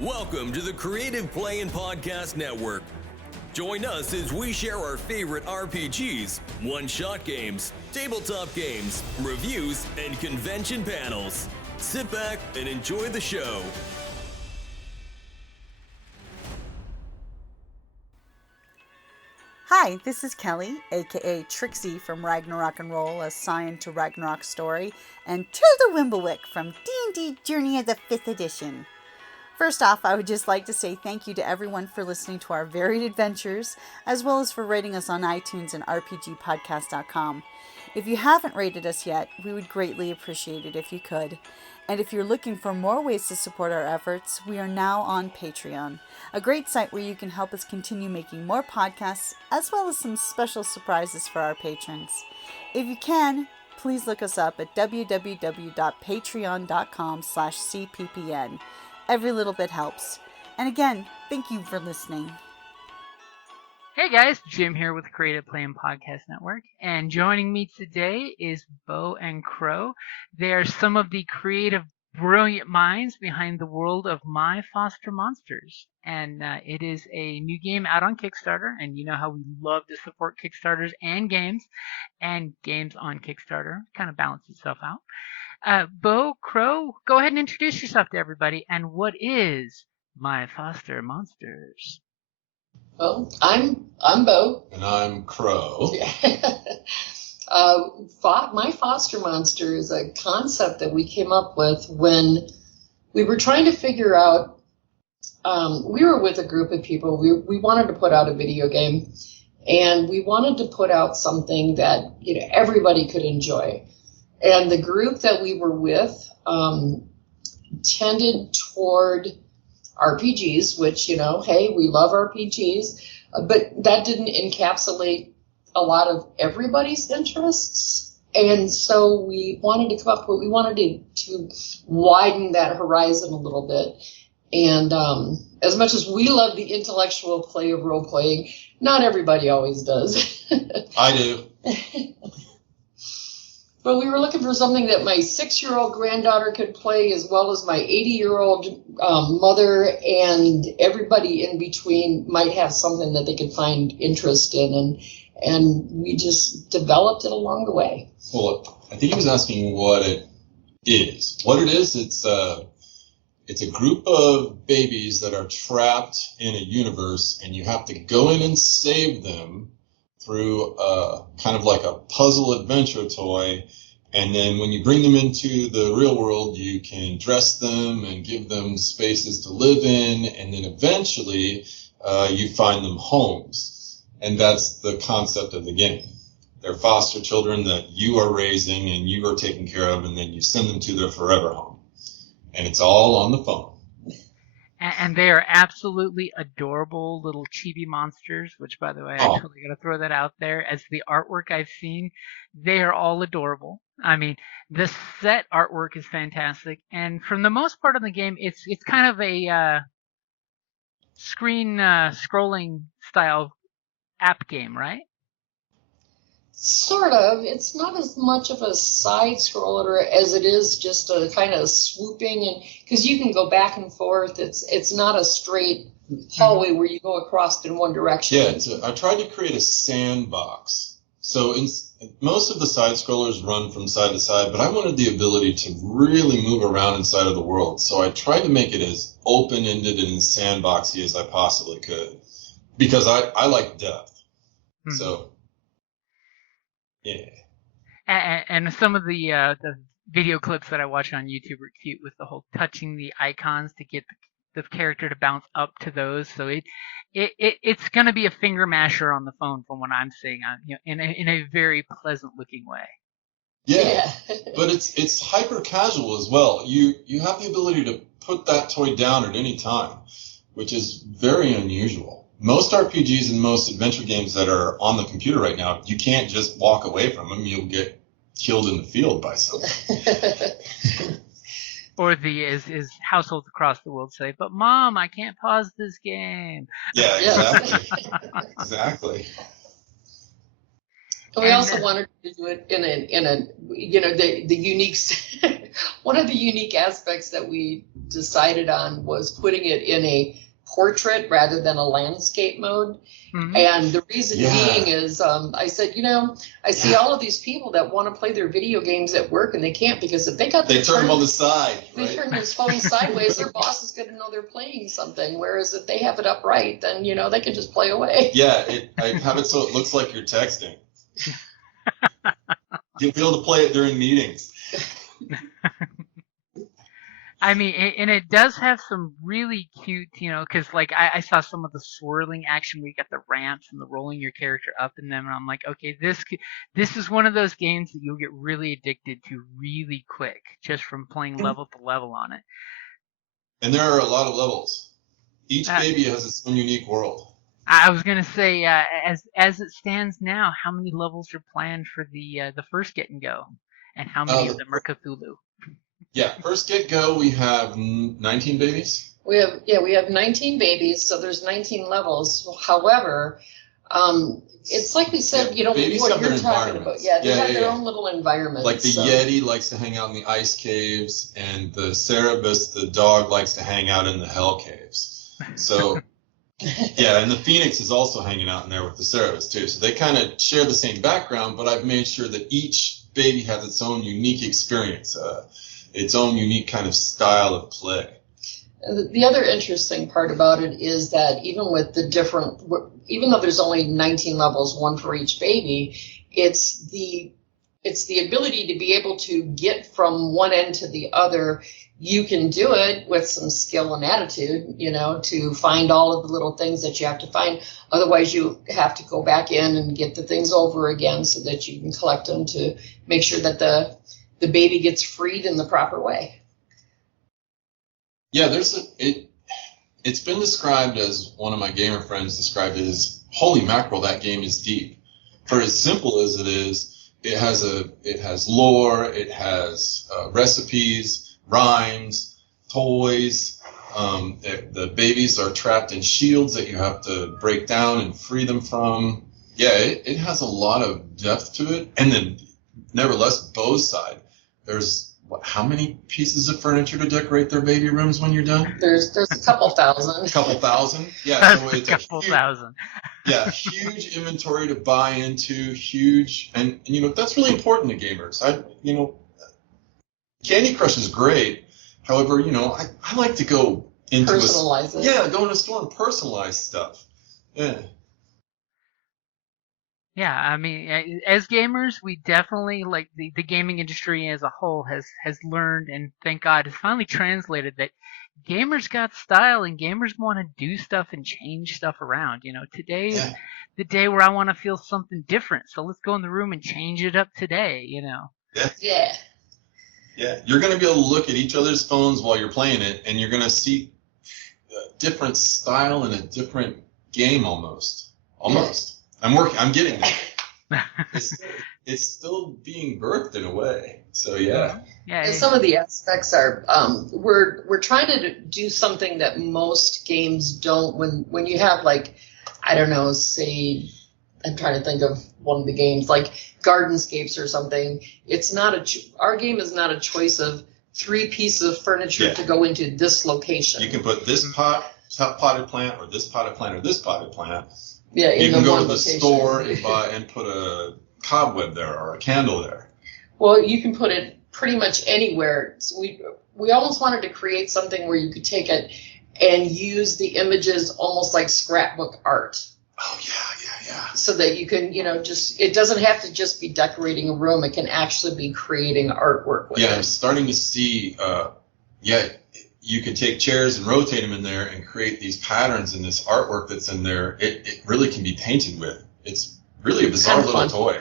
Welcome to the Creative Play and Podcast Network. Join us as we share our favorite RPGs, one-shot games, tabletop games, reviews, and convention panels. Sit back and enjoy the show. Hi, this is Kelly, aka Trixie from Ragnarok and Roll, assigned to Ragnarok Story, and Tilda Wimblewick from D&D Journey of the 5th Edition. First off, I would just like to say thank you to everyone for listening to our varied adventures, as well as for rating us on iTunes and RPGpodcast.com. If you haven't rated us yet, we would greatly appreciate it if you could. And if you're looking for more ways to support our efforts, we are now on Patreon, a great site where you can help us continue making more podcasts, as well as some special surprises for our patrons. If you can, please look us up at www.patreon.com/cppn. Every little bit helps. And again, thank you for listening. Hey guys, Jim here with Creative Play and Podcast Network, and joining me today is Bo and Crow. They are some of the creative, brilliant minds behind the world of My Foster Monsters, and it is a new game out on Kickstarter, and you know how we love to support Kickstarters and games on Kickstarter. Kind of balance itself out. Bo, Crow, go ahead and introduce yourself to everybody, and what is My Foster Monsters? Well, I'm Bo. And I'm Crow. My Foster Monster is a concept that we came up with when we were trying to figure out, we were with a group of people. We wanted to put out a video game, and we wanted to put out something that everybody could enjoy. And the group that we were with tended toward RPGs, which, hey, we love RPGs, but that didn't encapsulate a lot of everybody's interests. And so we wanted to widen that horizon a little bit. And as much as we love the intellectual play of role-playing, not everybody always does. I do. But we were looking for something that my 6-year-old granddaughter could play, as well as my 80-year-old mother, and everybody in between might have something that they could find interest in. And we just developed it along the way. Well, I think he was asking what it is. What it is, it's a group of babies that are trapped in a universe, and you have to go in and save them through kind of like a puzzle adventure toy. And then when you bring them into the real world, you can dress them and give them spaces to live in. And then eventually you find them homes. And that's the concept of the game. They're foster children that you are raising and you are taking care of, and then you send them to their forever home. And it's all on the phone. And they are absolutely adorable little chibi monsters, which, by the way, I totally got to throw that out there. As the artwork I've seen, they are all adorable. I mean, the set artwork is fantastic. And from the most part of the game, it's kind of a screen scrolling style app game, right? Sort of. It's not as much of a side scroller as it is just a kind of swooping, and because you can go back and forth. It's not a straight hallway where you go across in one direction. Yeah, I tried to create a sandbox. So most of the side scrollers run from side to side, but I wanted the ability to really move around inside of the world. So I tried to make it as open-ended and sandboxy as I possibly could, because I like depth. Mm-hmm. So. Yeah. And some of the video clips that I watch on YouTube are cute, with the whole touching the icons to get the character to bounce up to those. So it's going to be a finger masher on the phone, from what I'm seeing, in a very pleasant looking way. Yeah, but it's hyper casual as well. You have the ability to put that toy down at any time, which is very unusual. Most RPGs and most adventure games that are on the computer right now, you can't just walk away from them. You'll get killed in the field by something. Or as households across the world say, but Mom, I can't pause this game. Yeah, exactly. Exactly. We also wanted to do it in a the unique one of the unique aspects that we decided on was putting it in a portrait rather than a landscape mode. Mm-hmm. And the reason being is I said, I see all of these people that want to play their video games at work and they can't because if they turn them on the side. They turn this phone sideways, their boss is going to know they're playing something. Whereas if they have it upright, then they can just play away. Yeah, I have it so it looks like you're texting. You'll be able to play it during meetings. I mean, and it does have some really cute, because like I saw some of the swirling action where you got the ramps and the rolling your character up in them, and I'm like, okay, this is one of those games that you'll get really addicted to really quick just from playing level to level on it. And there are a lot of levels. Each baby has its own unique world. I was gonna say, as it stands now, how many levels are planned for the first Get and Go, and how many of them are Cthulhu? Yeah, first Get Go we have 19 babies. We have 19 babies, so there's 19 levels. However, it's like we said, what you're talking about. Yeah, they have their own little environment. Like the Yeti likes to hang out in the ice caves, and the Cerebus, the dog, likes to hang out in the hell caves. So. Yeah, and the Phoenix is also hanging out in there with the Cerebus too. So they kind of share the same background, but I've made sure that each baby has its own unique experience, its own unique kind of style of play. The other interesting part about it is that even though there's only 19 levels, one for each baby, it's the ability to be able to get from one end to the other. You can do it with some skill and attitude, to find all of the little things that you have to find. Otherwise, you have to go back in and get the things over again so that you can collect them to make sure that the baby gets freed in the proper way. Yeah, it's been described as, one of my gamer friends described it as, holy mackerel, that game is deep. For as simple as it is, it has lore, it has recipes, rhymes, toys. The babies are trapped in shields that you have to break down and free them from. Yeah, it has a lot of depth to it. And then, nevertheless, Bo's side, there's how many pieces of furniture to decorate their baby rooms when you're done? There's a couple thousand. A couple thousand? Yeah, so it's a couple thousand. Yeah, huge inventory to buy into, huge, and that's really important to gamers. Candy Crush is great. However, I like to go into personalize it. Yeah, go in a store and personalize stuff. Yeah. Yeah, I mean, as gamers, we definitely, like, the gaming industry as a whole has learned, and thank God has finally translated that gamers got style and gamers want to do stuff and change stuff around. Today's the day where I want to feel something different, so let's go in the room and change it up today, Yeah. Yeah, you're going to be able to look at each other's phones while you're playing it, and you're going to see a different style and a different game almost. Almost. I'm getting there. It's still being birthed in a way. So yeah. And some of the aspects are we're trying to do something that most games don't. When you have, like, I don't know, say, I'm trying to think of one of the games like Gardenscapes or something. It's not our game is not a choice of 3 pieces of furniture to go into this location. You can put this potted plant or this potted plant or this potted plant. Yeah, you can go to the store and buy and put a cobweb there or a candle there. Well, you can put it pretty much anywhere. So we almost wanted to create something where you could take it and use the images almost like scrapbook art. Oh yeah. So that you can, it doesn't have to just be decorating a room. It can actually be creating artwork with it. I'm starting to see, you could take chairs and rotate them in there and create these patterns and this artwork that's in there. It really can be painted with. It's really a bizarre little toy.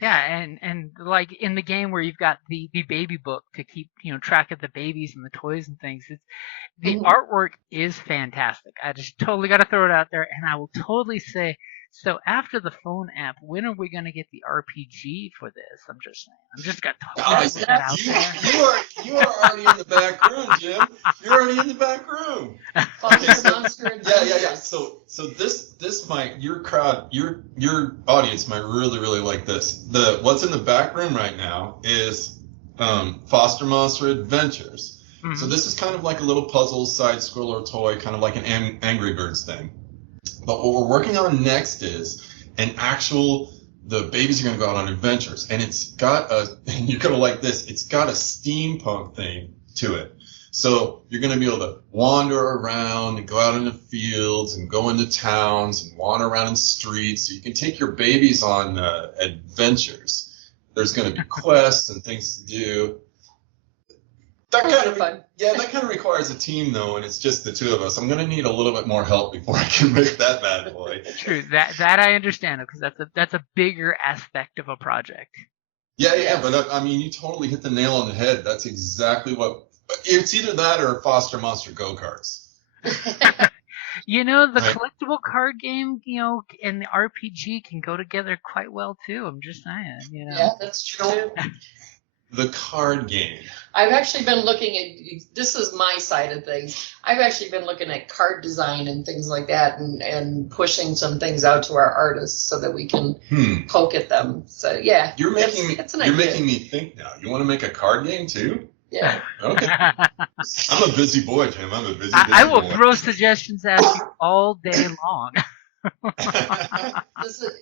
Yeah, and like in the game where you've got the baby book to keep track of the babies and the toys and things, the artwork is fantastic. I just totally got to throw it out there, and I will totally say So after the phone app, when are we going to get the RPG for this? I'm just saying. I'm just going to put that out there. You are already in the back room, Jim. You're already in the back room. Yeah. So this might, your crowd, your audience might really like this. What's in the back room right now is Foster Monster Adventures. Mm-hmm. So this is kind of like a little puzzle side scroller toy, kind of like an Angry Birds thing. But what we're working on next is the babies are going to go out on adventures, and and you're going to like this, it's got a steampunk thing to it. So you're going to be able to wander around and go out in the fields and go into towns and wander around in streets. So you can take your babies on adventures. There's going to be quests and things to do. That kind of requires a team, though, and it's just the two of us. I'm going to need a little bit more help before I can make that bad boy. True, that I understand, because that's a bigger aspect of a project. Yeah, but I mean, you totally hit the nail on the head. That's exactly what. It's either that or Foster Monster go-karts. The collectible card game, and the RPG can go together quite well too. I'm just saying, Yeah, that's true. The card game. I've actually been looking at, this is my side of things. I've actually been looking at card design and things like that, and pushing some things out to our artists so that we can poke at them. So yeah, you're making me think now. You want to make a card game too? Yeah. Okay. I'm a busy boy, Jim. I'm a busy I will boy. throw suggestions at you all day long.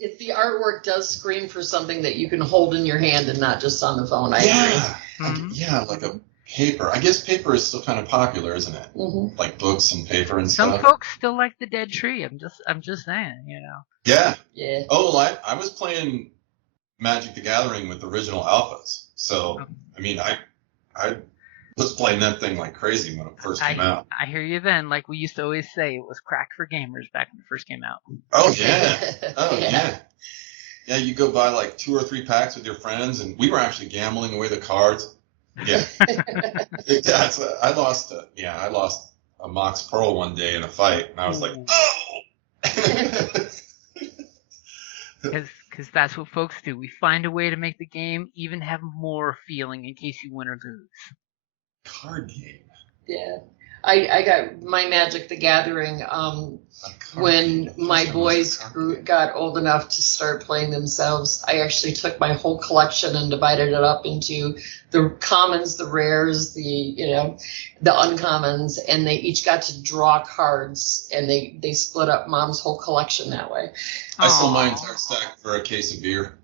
If the artwork does scream for something that you can hold in your hand and not just on the phone, I agree. Mm-hmm. Yeah, like a paper. I guess paper is still kind of popular, isn't it? Mm-hmm. Like books and paper and Some stuff. Some folks still like the dead tree. I'm just saying, Yeah. Yeah. Oh, I was playing Magic the Gathering with original alphas. So, I mean, I was playing that thing like crazy when it first came out. I hear you then. Like we used to always say, it was crack for gamers back when it first came out. Oh, yeah. Yeah, you go buy like 2 or 3 packs with your friends, and we were actually gambling away the cards. Yeah. I lost a Mox Pearl one day in a fight, and I was like, oh! Because that's what folks do. We find a way to make the game even have more feeling in case you win or lose. Card game. Yeah. I got my Magic the Gathering when my boys got old enough to start playing themselves. I actually took my whole collection and divided it up into the commons, the rares, the uncommons, and they each got to draw cards, and they split up Mom's whole collection that way. I sold my entire stack for a case of beer.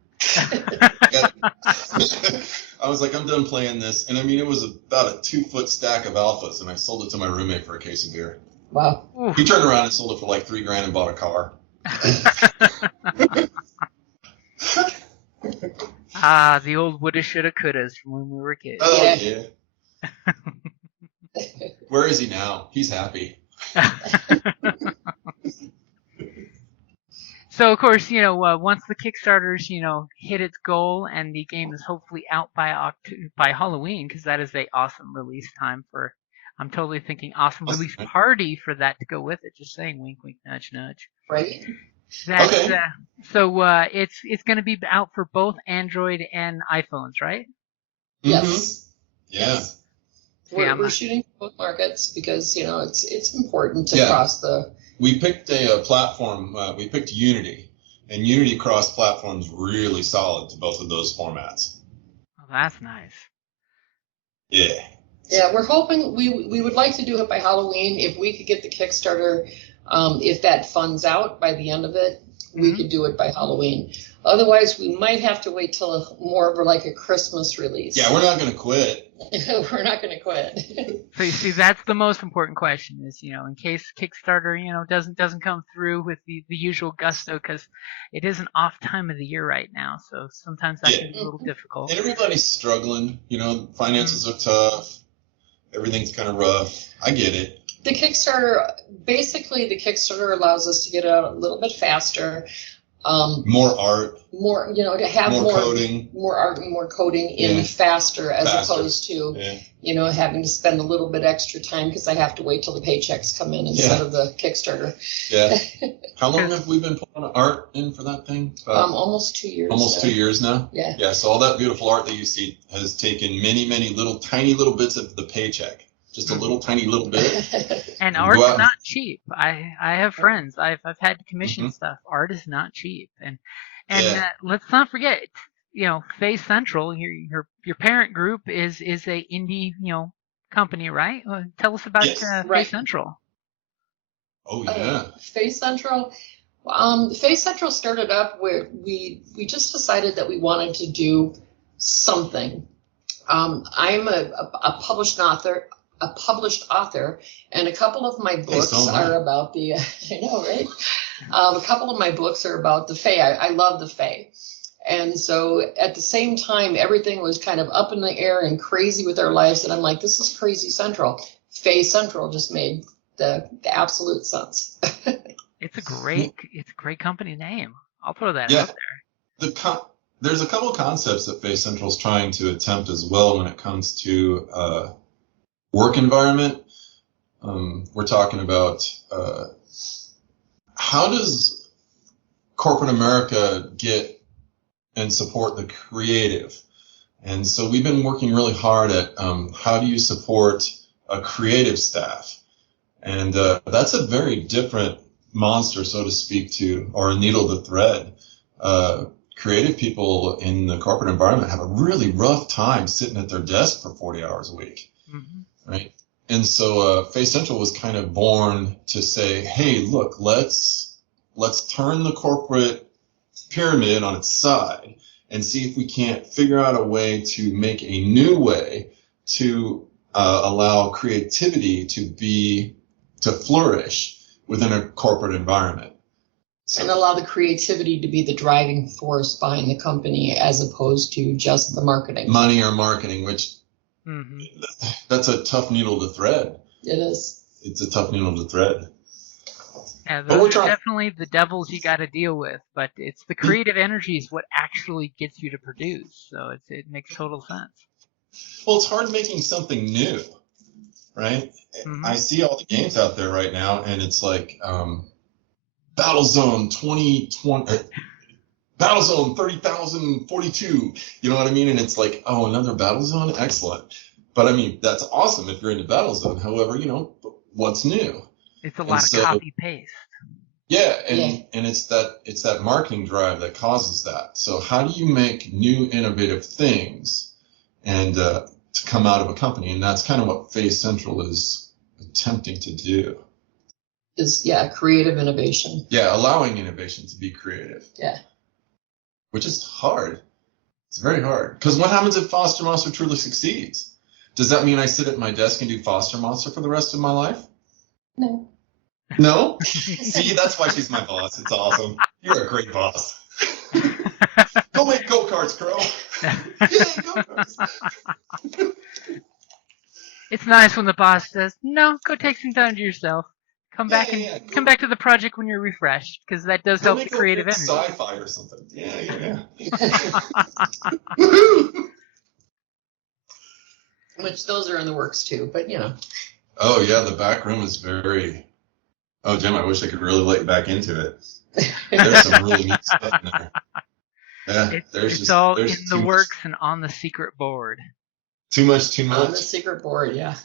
I was like, I'm done playing this. And I mean, it was about a 2-foot stack of alphas, and I sold it to my roommate for a case of beer. Wow. He turned around and sold it for like $3,000 and bought a car. The old woulda, shoulda, couldas from when we were kids. Oh, yeah. Where is he now? He's happy. So, of course, once the Kickstarters, hit its goal and the game is hopefully out by Halloween, because that is a awesome release time for, I'm totally thinking awesome release party for that to go with it. Just saying, wink, wink, nudge, nudge. Right. Okay. So it's going to be out for both Android and iPhones, right? Yes. Yeah. Yes. We're shooting for both markets because, it's important to cross the... We picked a platform. We picked Unity, and Unity cross platforms really solid to both of those formats. Oh, that's nice. Yeah. Yeah, we're hoping we would like to do it by Halloween. If we could get the Kickstarter, if that funds out by the end of it, we could do it by Halloween. Otherwise, we might have to wait till more of like a Christmas release. Yeah, we're not going to quit. We're not going to quit. So you see, that's the most important question is, in case Kickstarter, doesn't come through with the usual gusto, because it is an off time of the year right now. So sometimes that can be a little difficult. And everybody's struggling. Finances are tough. Everything's kind of rough. I get it. The Kickstarter allows us to get it out a little bit faster. More art. More, to have more coding. more art and more coding in faster as opposed to, having to spend a little bit extra time because I have to wait till the paychecks come in instead of the Kickstarter. Yeah. How long have we been putting art in for that thing? Almost 2 years. Almost 2 years now? Yeah. Yeah, so all that beautiful art that you see has taken many, many tiny little bits of the paycheck. Just a little tiny little bit. And art's not cheap. I have friends. I've had to commission stuff. Art is not cheap. And let's not forget, Face Central, your parent group is a indie, company, right? Tell us about Face Central. Oh yeah. Face Central. Face Central started up where we just decided that we wanted to do something. I'm a published author. And a couple of my books are about the, I know, right? A couple of my books are about the Fae. I love the Fae. And so at the same time, everything was kind of up in the air and crazy with our lives. And I'm like, this is crazy central. Fae Central just made the absolute sense. It's a great company name. I'll throw that out there. There's a couple of concepts that Fae Central is trying to attempt as well when it comes to work environment. We're talking about how does corporate America get and support the creative? And so we've been working really hard at how do you support a creative staff? And that's a very different monster, so to speak, or a needle to thread. Creative people in the corporate environment have a really rough time sitting at their desk for 40 hours a week. Right. And so Face Central was kind of born to say, hey, look, let's turn the corporate pyramid on its side and see if we can't figure out a way to make a new way to allow creativity to flourish within a corporate environment. And allow the creativity to be the driving force behind the company as opposed to just the marketing. Money or marketing, which that's a tough needle to thread. It is. It's a tough needle to thread. Yeah, those are definitely the devils you got to deal with, but it's the creative energy is what actually gets you to produce. So it makes total sense. Well, it's hard making something new, right? I see all the games out there right now, and it's like Battlezone 2020. Battlezone 30,042, you know what I mean? And it's like, oh, another Battlezone? Excellent. But I mean, that's awesome if you're into Battlezone. However, what's new? It's a lot of copy paste. Yeah, and it's that marketing drive that causes that. So how do you make new innovative things and to come out of a company? And that's kind of what Face Central is attempting to do. Is creative innovation. Yeah, allowing innovation to be creative. Yeah. Which is hard. It's very hard. Because what happens if Foster Monster truly succeeds? Does that mean I sit at my desk and do Foster Monster for the rest of my life? No. No? See, that's why she's my boss. It's awesome. You're a great boss. Go make go-karts, Crow. Yeah, go-karts. It's nice when the boss says, no, go take some time to yourself. Come back to the project when you're refreshed, because that does help the creative energy. Sci-fi or something. Yeah. Which those are in the works too, but Oh yeah, the back room is very. Oh Jim, I wish I could really let you back into it. There's some really neat stuff in there. Yeah, it's all in the works and on the secret board. Too much. On the secret board, yeah.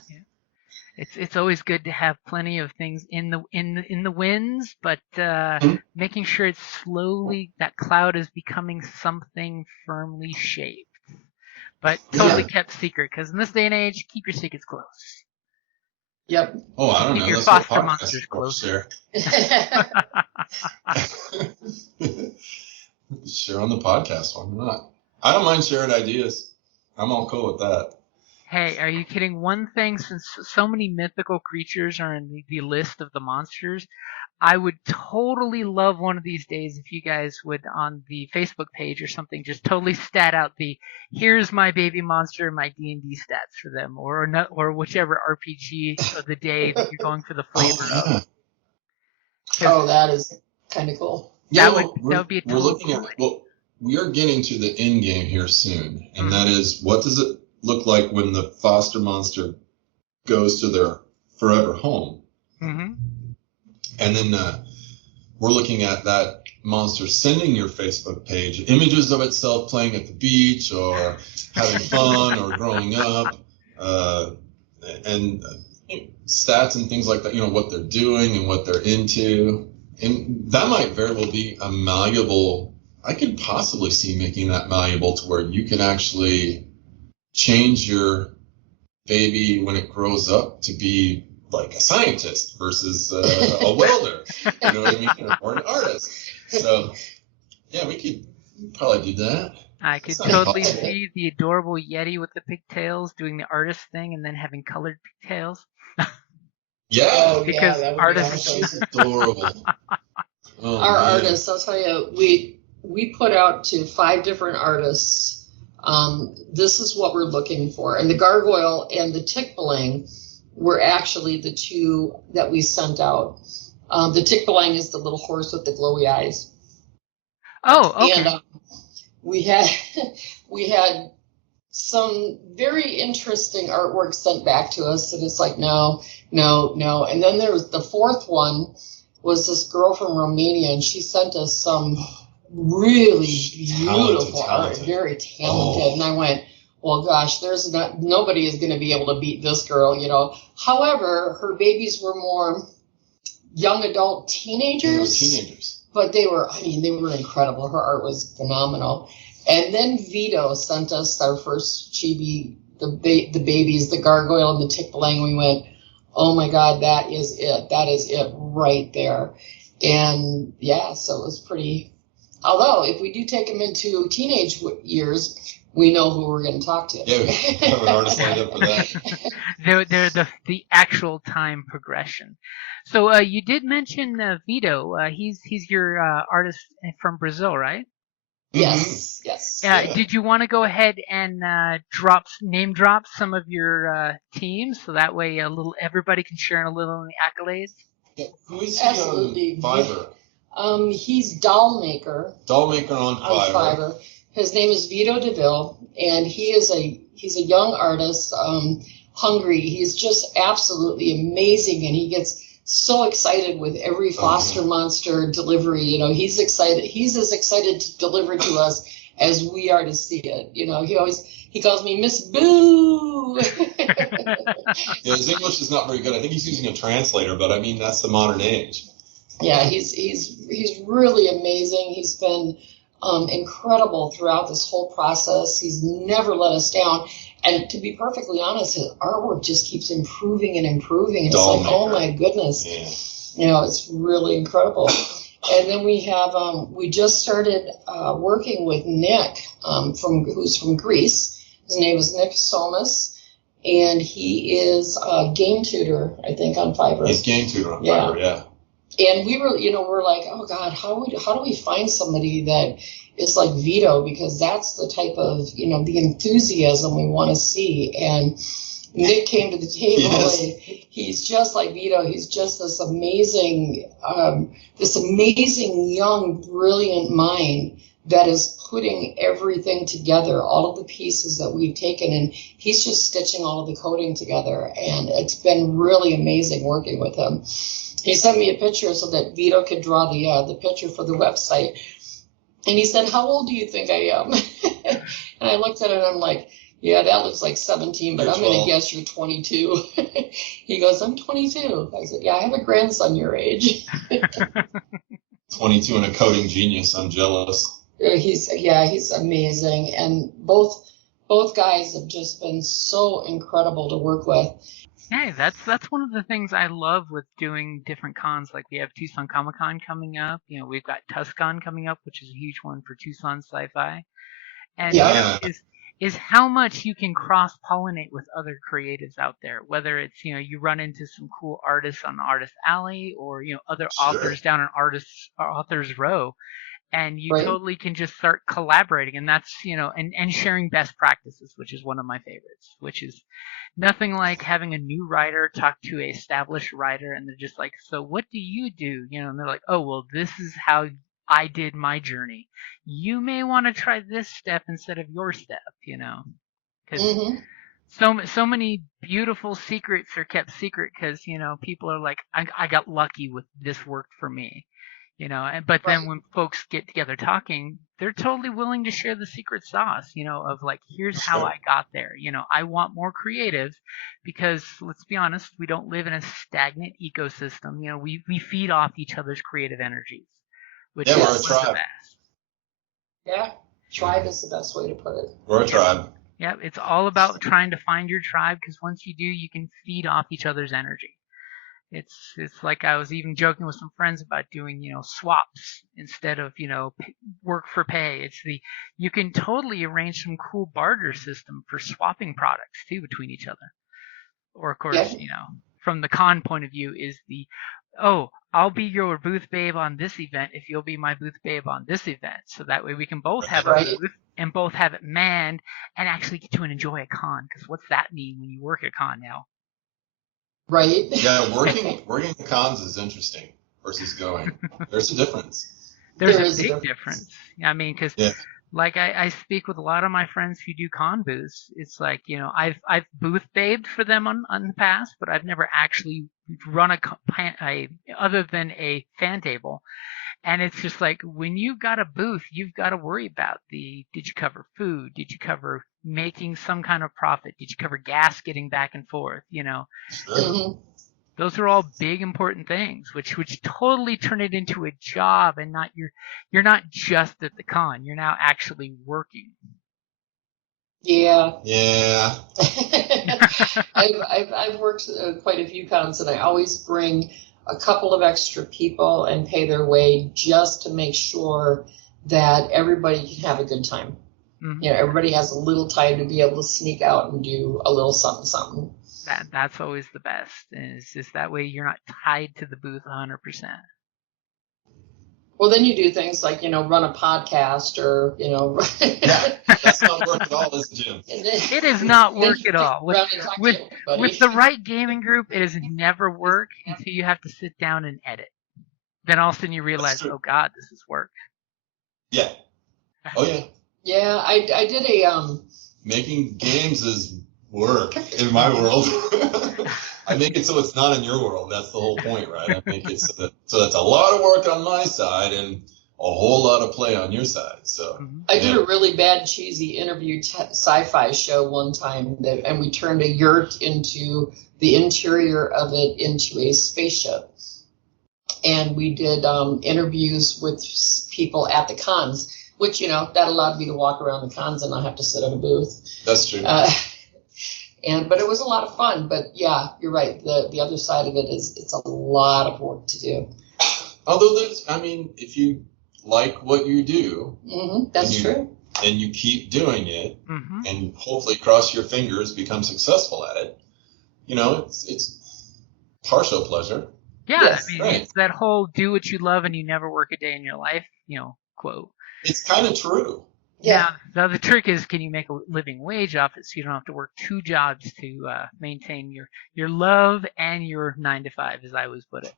It's always good to have plenty of things in the winds, but making sure it's slowly that cloud is becoming something firmly shaped, but totally kept secret. Because in this day and age, keep your secrets close. Yep. Oh, I don't know. Keep your foster monsters close. Share on the podcast. Why not? I don't mind sharing ideas. I'm all cool with that. Hey, are you kidding? One thing, since so many mythical creatures are in the list of the monsters, I would totally love one of these days if you guys would, on the Facebook page or something, just totally stat out here's my baby monster, my D&D stats for them, or whichever RPG of the day that you're going for the flavor of. Oh, that is kind of cool. Yeah, that would be a we're total looking cool. at, well, we are getting to the end game here soon, and Mhm. that is, what does it look like when the foster monster goes to their forever home? Mhm. And then we're looking at that monster sending your Facebook page images of itself playing at the beach or having fun or growing up, and stats and things like that, what they're doing and what they're into. And that might very well be a malleable, I could possibly see making that malleable to where you can actually change your baby when it grows up to be like a scientist versus a welder, you know what I mean, or an artist. So yeah, we could probably do that. I could It's not totally impossible. see the adorable Yeti with the pigtails doing the artist thing and then having colored pigtails. Yeah, Oh, yeah, Because that would be artists, awesome. she's adorable. Oh Our man. artists, I'll tell you, we put out to 5 different artists. This is what we're looking for, and the gargoyle and the tick-belang were actually the 2 that we sent out. The tick-belang is the little horse with the glowy eyes, oh, okay. and we had we had some very interesting artwork sent back to us, and it's like no, no, no. And then there was the 4th one was this girl from Romania, and she sent us some really beautiful art, very talented. Oh. And I went, well, gosh, there's nobody is going to be able to beat this girl, However, her babies were more young adult teenagers. But they were incredible. Her art was phenomenal. And then Vito sent us our first chibi, the babies, the gargoyle and the tick-belang. We went, oh my God, that is it. That is it right there. And yeah, so it was pretty. Although, if we do take them into teenage years, we know who we're going to talk to. Yeah, we have an artist lined up for that. They're the actual time progression. So you did mention Vito. He's your artist from Brazil, right? Yes, yes. Yeah. Did you want to go ahead and name drop some of your teams so that way everybody can share a little in the accolades? Yeah. Who is he Absolutely. on Fiverr? He's Dollmaker. Dollmaker on Fiverr. His name is Vito DeVille, and he's a young artist, hungry. He's just absolutely amazing, and he gets so excited with every foster monster delivery. He's excited. He's as excited to deliver to us as we are to see it. He calls me Miss Boo. Yeah, his English is not very good. I think he's using a translator, but I mean that's the modern age. Yeah, he's really amazing. He's been incredible throughout this whole process. He's never let us down. And to be perfectly honest, his artwork just keeps improving and improving. It's like, oh my goodness. Yeah. It's really incredible. And then we have, we just started working with Nick, who's from Greece. His name is Nick Somas, and he is a game tutor, I think, on Fiverr. He's game tutor on Fiverr, yeah. And we were, we're like, oh God, how do we find somebody that is like Vito? Because that's the type of, the enthusiasm we want to see. And Nick came to the table. Yes. And he's just like Vito. He's just this amazing young, brilliant mind that is putting everything together, all of the pieces that we've taken, and he's just stitching all of the coding together. And it's been really amazing working with him. He sent me a picture so that Vito could draw the picture for the website. And he said, how old do you think I am? And I looked at it and I'm like, yeah, that looks like 17, but You're I'm going 12. to guess you're 22. He goes, I'm 22. I said, yeah, I have a grandson your age. 22 and a coding genius. I'm jealous. He's amazing. And both guys have just been so incredible to work with. Hey, that's one of the things I love with doing different cons. Like we have Tucson Comic Con coming up. We've got TusCon coming up, which is a huge one for Tucson Sci-Fi. And Yeah. is how much you can cross pollinate with other creatives out there. Whether it's you run into some cool artists on Artist Alley, or other authors down on Authors Row, and you totally can just start collaborating, and that's and sharing best practices, which is one of my favorites. Which is nothing like having a new writer talk to an established writer, and they're just like, so what do you do? And they're like, oh well, this is how I did my journey. You may want to try this step instead of your step, because Hmm. so many beautiful secrets are kept secret because people are like, I got lucky with this worked for me. But then Right. when folks get together talking, they're totally willing to share the secret sauce, of like, here's how I Sure. got there. I want more creative because let's be honest, we don't live in a stagnant ecosystem. We feed off each other's creative energies, which Yeah, is we're a Yes. what's the tribe. best. Yeah. Tribe is the best way to put it. We're a tribe. Yeah, it's all about trying to find your tribe because once you do, you can feed off each other's energy. It's like I was even joking with some friends about doing, swaps instead of, work for pay. You can totally arrange some cool barter system for swapping products too between each other. Or of course, Yeah. from the con point of view is oh, I'll be your booth babe on this event if you'll be my booth babe on this event. So that way we can both have a Right. booth and both have it manned and actually get to enjoy a con. Because what's that mean when you work a con now? Right. Yeah, working the cons is interesting versus going. There's a difference. There's There a is a big difference. difference. I mean, because Yeah. like I speak with a lot of my friends who do con booths. It's like, I've booth babed for them on the past, but I've never actually run other than a fan table. And it's just like when you've got a booth, you've got to worry about did you cover food? Did you cover making some kind of profit? Did you cover gas getting back and forth? Sure. Hmm. Those are all big important things, which totally turn it into a job and not you're not just at the con. You're now actually working. Yeah. Yeah. I've worked quite a few cons, and I always bring a couple of extra people and pay their way just to make sure that everybody can have a good time. Mhm. Everybody has a little time to be able to sneak out and do a little something, something. That's always the best. Is just that way you're not tied to the booth 100%. Well, then you do things like, run a podcast or, Yeah. That's not work at all, is it, Jim? It is not then work you at get all. around and talk to With everybody. with the right gaming group, it is never work until you have to sit down and edit. Then all of a sudden you realize, true. oh God, this is work. Yeah. Oh yeah. Yeah, I did a Making games is work in my world. I make it so it's not in your world. That's the whole point, right? I make it so that's a lot of work on my side and a whole lot of play on your side. So Mhm. I did a really bad cheesy interview sci-fi show one time and we turned a yurt into the interior of it into a spaceship. And we did interviews with people at the cons, which, that allowed me to walk around the cons and not have to sit in a booth. that's true. But it was a lot of fun. But yeah, you're right. The other side of it is it's a lot of work to do. Although if you like what you do, That's and true. and you keep doing it, Mhm. and hopefully cross your fingers, become successful at it, it's partial pleasure. Yeah, Yes, I mean, right. it's that whole "do what you love and you never work a day in your life," quote. It's kind of true. Yeah. Now, the trick is, can you make a living wage off it so you don't have to work two jobs to maintain your love and your 9 to 5, as I always put it.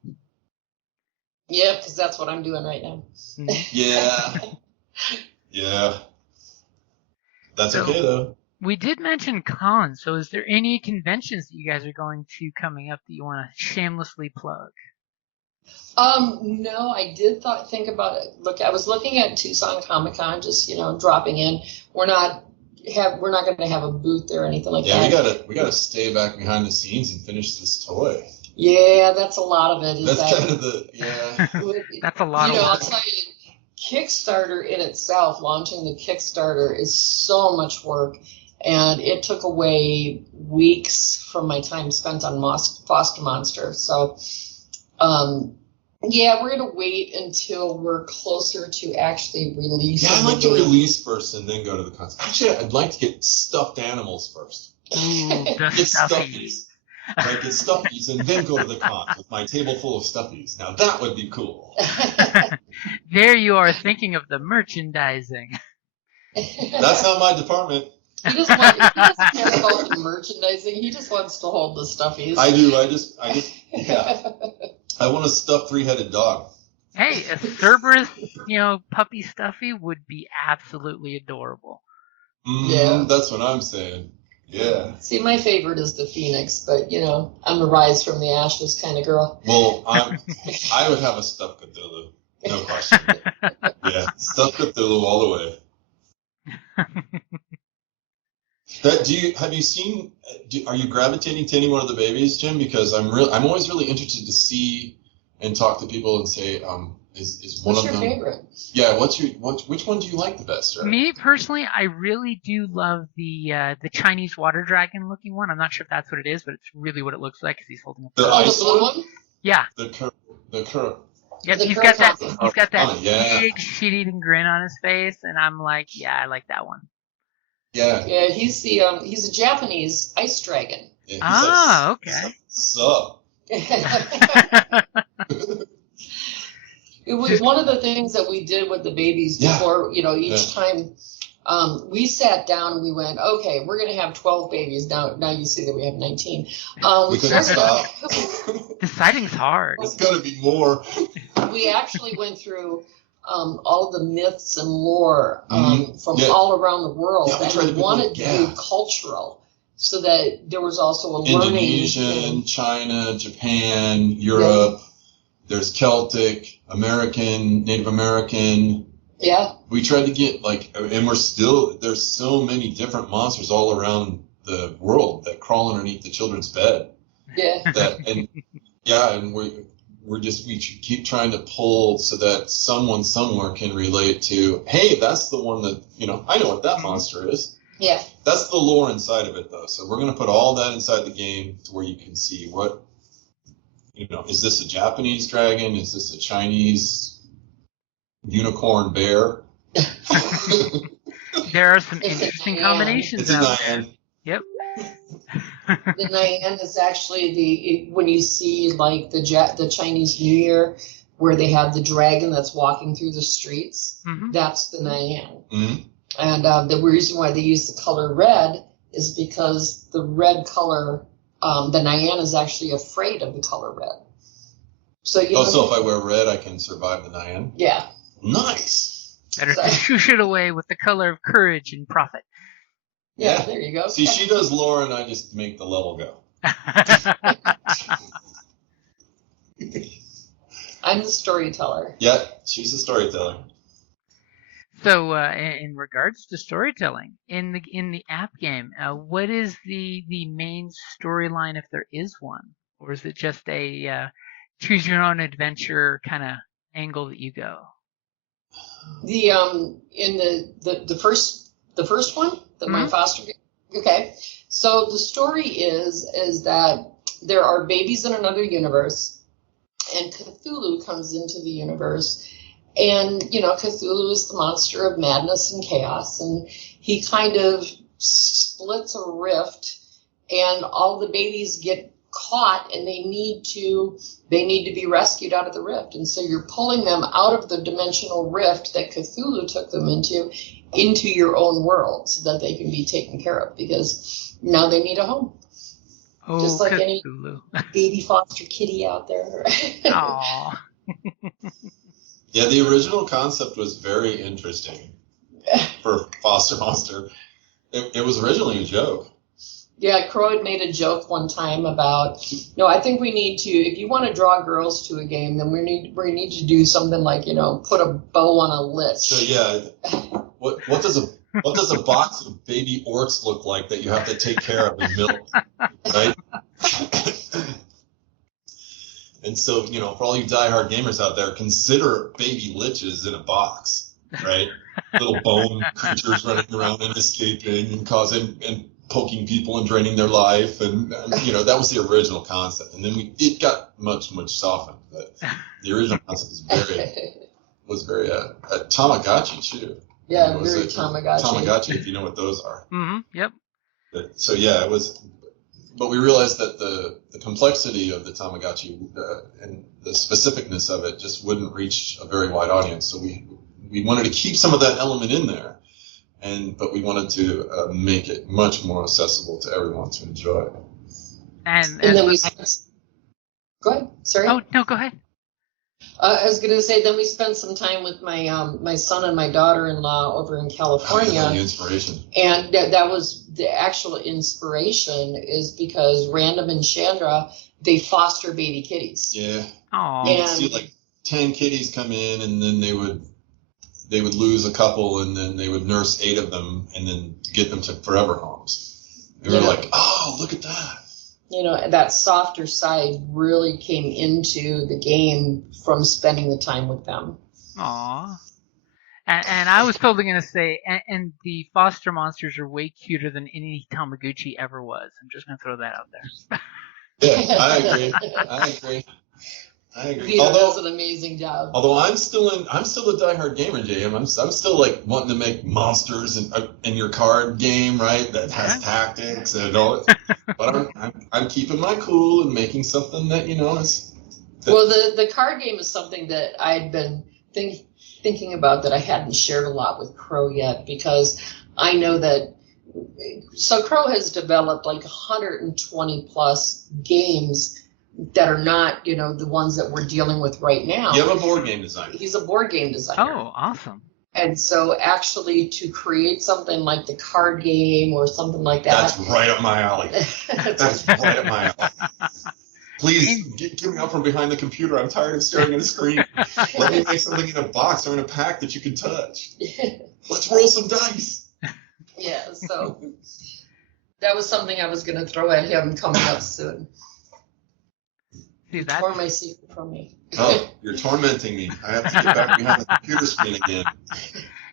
Yeah, because that's what I'm doing right now. Mhm. Yeah. Yeah. That's So- okay though. We did mention cons, so is there any conventions that you guys are going to coming up that you want to shamelessly plug? No, I did think about it. Look, I was looking at Tucson Comic Con, just dropping in. We're not going to have a booth there or anything like Yeah, that. we gotta stay back behind the scenes and finish this toy. Yeah, that's a lot of it. That's kind of yeah. That's a lot of I'll work. tell you, Kickstarter in itself, launching the Kickstarter is so much work, and it took away weeks from my time spent on Foster Monster. So, yeah, we're gonna wait until we're closer to actually releasing. Yeah, I'd like the to game. release first and then go to the concert. Actually, I'd like to get stuffed animals first. Ooh, the Get stuffies. stuffies. Right, get stuffies and then go to the con with my table full of stuffies. Now that would be cool. There you are thinking of the merchandising. That's not my department. He doesn't care about the merchandising. He just wants to hold the stuffies. I do. I just, yeah. I want a stuffed 3-headed dog. Hey, a Cerberus, puppy stuffy would be absolutely adorable. Yeah. That's what I'm saying. Yeah. See, my favorite is the Phoenix, but I'm a rise from the ashes kind of girl. Well, I would have a stuffed Cthulhu, no question. Yeah, stuffed Cthulhu all the way. Have you seen? Are you gravitating to any one of the babies, Jim? Because I'm always really interested to see and talk to people and say, is one What's of your them? favorite? Yeah, which one do you like the best? Right? Me personally, I really do love the Chinese water dragon looking one. I'm not sure if that's what it is, but it's really what it looks like because he's holding a The pearl. ice The blue one? Yeah. The Yep, The he's got that. Kurokami. He's got that Yeah. big shit-eating grin on his face, and I'm like, yeah, I like that one. Yeah. Yeah, he's a Japanese ice dragon. Yeah, Ah, okay. Sup? It was one of the things that we did with the babies before, each time we sat down and we went, okay, we're going to have 12 babies. Now you see that we have 19. We couldn't stop. Deciding's hard. It's going to be more. We actually went through all the myths and lore from Yeah. all around the world. Yeah, we tried and to we wanted put- to do cultural so that there was also a learning. Indonesian, China, Japan, Europe. There's Celtic, American, Native American. Yeah. We tried to get and there's so many different monsters all around the world that crawl underneath the children's bed. Yeah. And we keep trying to pull so that someone somewhere can relate to, hey, that's the one that, I know what that monster is. Yeah. That's the lore inside of it, though. So we're going to put all that inside the game to where you can see what, is this a Japanese dragon? Is this a Chinese unicorn bear? There are some interesting combinations It's a out there. Nyan. Yep. The Nyan is actually when you see like the Chinese New Year where they have the dragon that's walking through the streets. Mm-hmm. That's the Nyan. Mm-hmm. And the reason why they use the color red is because the red color, the Nyan is actually afraid of the color red. So so if I wear red, I can survive the Nyan? Yeah. Nice. Better to shoosh it away with the color of courage and profit. Yeah, there you go. See, she does lore, and I just make the level go. I'm the storyteller. Yeah, she's a storyteller. So, in regards to storytelling, in the app game, what is the main storyline if there is one, or is it just a choose your own adventure kind of angle that you go? The in the first one, my foster game. Okay, so the story is that there are babies in another universe, and Cthulhu comes into the universe. And, Cthulhu is the monster of madness and chaos, and he kind of splits a rift, and all the babies get caught, and they need to be rescued out of the rift. And so you're pulling them out of the dimensional rift that Cthulhu took them into your own world so that they can be taken care of, because now they need a home. Oh, just like Cthulhu. Any baby foster kitty out there. Aww. Yeah, the original concept was very interesting for Foster Monster. It was originally a joke. Yeah, Crow had made a joke one time about, I think we need to, if you want to draw girls to a game, then we need to do something like, put a bow on a list. So yeah, what does a box of baby orcs look like that you have to take care of and milk, right? And so, for all you diehard gamers out there, consider baby liches in a box, right? Little bone creatures running around and escaping and causing and poking people and draining their life, and that was the original concept. And then it got much softened, but the original concept was very Tamagotchi too. Yeah, very Tamagotchi. Tamagotchi, if you know what those are. Mm-hmm. Yep. So yeah, it was. But we realized that the complexity of the Tamagotchi and the specificness of it just wouldn't reach a very wide audience. So we wanted to keep some of that element in there, but we wanted to make it much more accessible to everyone to enjoy. And then we. Go ahead. Sorry. Oh no, go ahead. I was going to say, then we spent some time with my my son and my daughter-in-law over in California. Oh, the inspiration. And that was the actual inspiration, is because Random and Chandra, they foster baby kitties. Yeah. Aww. You would see like 10 kitties come in, and then they would lose a couple, and then they would nurse 8 of them and then get them to forever homes. We were like, oh, look at that. That softer side really came into the game from spending the time with them. Aww. And I was totally going to say, and the foster monsters are way cuter than any Tamagotchi ever was. I'm just going to throw that out there. Yeah, I agree. Vito does an amazing job. Although I'm still a diehard gamer, JM. I'm still like wanting to make monsters in your card game, right? That has tactics and all. But I'm keeping my cool and making something that is. Well, the card game is something that I'd been thinking about that I hadn't shared a lot with Crow yet, because I know that. So Crow has developed like 120 plus games that are not, the ones that we're dealing with right now. You have a board game designer. He's a board game designer. Oh, awesome. And so actually to create something like the card game or something like that. That's right up my alley. That's right up my alley. Please, get me out from behind the computer. I'm tired of staring at a screen. Let me make something in a box or in a pack that you can touch. Let's roll some dice. Yeah, so that was something I was going to throw at him coming up soon. See, tore my secret from me. Oh, you're tormenting me. I have to get back behind the computer screen again.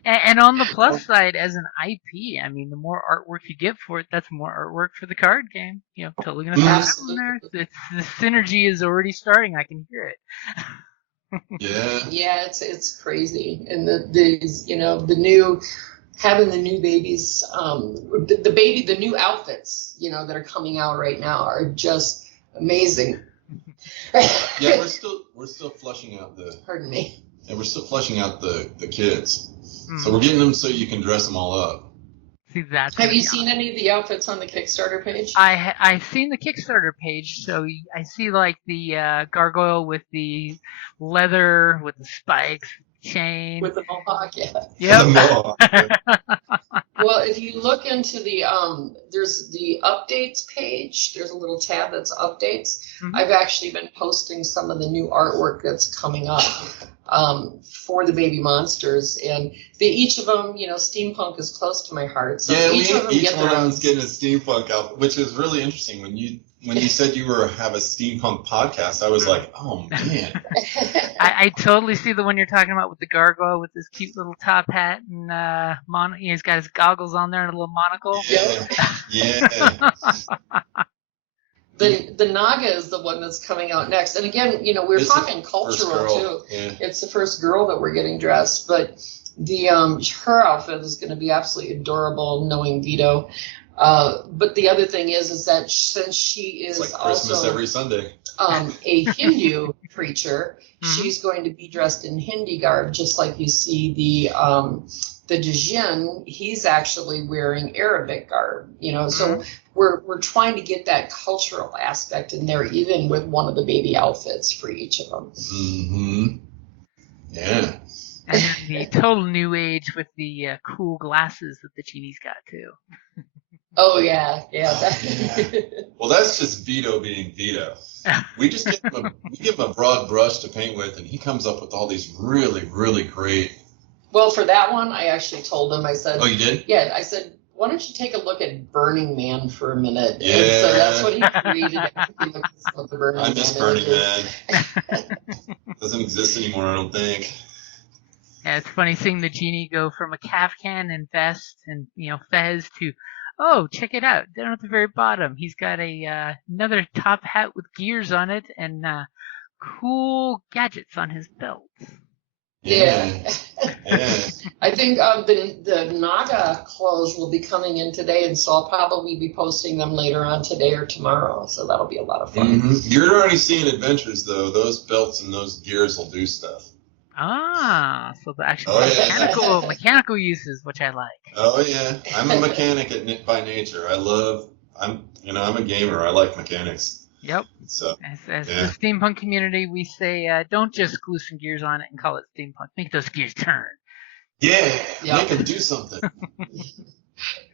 And on the plus side, as an IP, I mean, the more artwork you get for it, that's more artwork for the card game. Totally going to have it in there. The synergy is already starting. I can hear it. Yeah, it's crazy. And having the new babies, the new outfits, that are coming out right now are just amazing. Yeah, we're still fleshing out Pardon me. Yeah, we're still fleshing out the kids. So we're getting them so you can dress them all up. See, that's Have you seen any of the outfits on the Kickstarter page? I've seen the Kickstarter page, so I see like the gargoyle with the leather, with the spikes, chain. With the mohawk, yeah. Yep. The mohawk. Well, if you look into there's the updates page. There's a little tab that's updates. Mm-hmm. I've actually been posting some of the new artwork that's coming up for the baby monsters, and each of them, steampunk is close to my heart. So each one of them getting a steampunk outfit, which is really interesting. When you said you have a steampunk podcast, I was like, oh man. I totally see the one you're talking about with the gargoyle with this cute little top hat and he's got his goggles on there and a little monocle. Yeah. The Naga is the one that's coming out next. And again, we're talking cultural too. Yeah. It's the first girl that we're getting dressed, but her outfit is going to be absolutely adorable, knowing Vito. But the other thing is that since she is it's like Christmas also every Sunday, a Hindu preacher, she's going to be dressed in Hindi garb, just like you see the Djinn. He's actually wearing Arabic garb, So we're trying to get that cultural aspect in there, even with one of the baby outfits for each of them. Mm-hmm. Yeah. And the total new age with the cool glasses that the genie's got too. Oh yeah. Well, that's just Vito being Vito. We just give him a broad brush to paint with, and he comes up with all these really, really great. Well, for that one, I actually told him. I said, "Oh, you did?" Yeah, I said, "Why don't you take a look at Burning Man for a minute?" Yeah. And so that's what he created. I miss Burning Man. Doesn't exist anymore, I don't think. Yeah, it's funny seeing the genie go from a Kaftan and vest and fez to, oh, check it out, down at the very bottom, he's got another top hat with gears on it and cool gadgets on his belt. Yeah. I think the Naga clothes will be coming in today, and so I'll probably be posting them later on today or tomorrow. So that'll be a lot of fun. Mm-hmm. You're already seeing adventures, though. Those belts and those gears will do stuff. Ah, so the actual mechanical uses, which I like. Oh yeah, I'm a mechanic by nature. I'm a gamer. I like mechanics. Yep. So As yeah. the steampunk community, we say don't just glue some gears on it and call it steampunk. Make those gears turn. Yeah, Yeah. make them do something.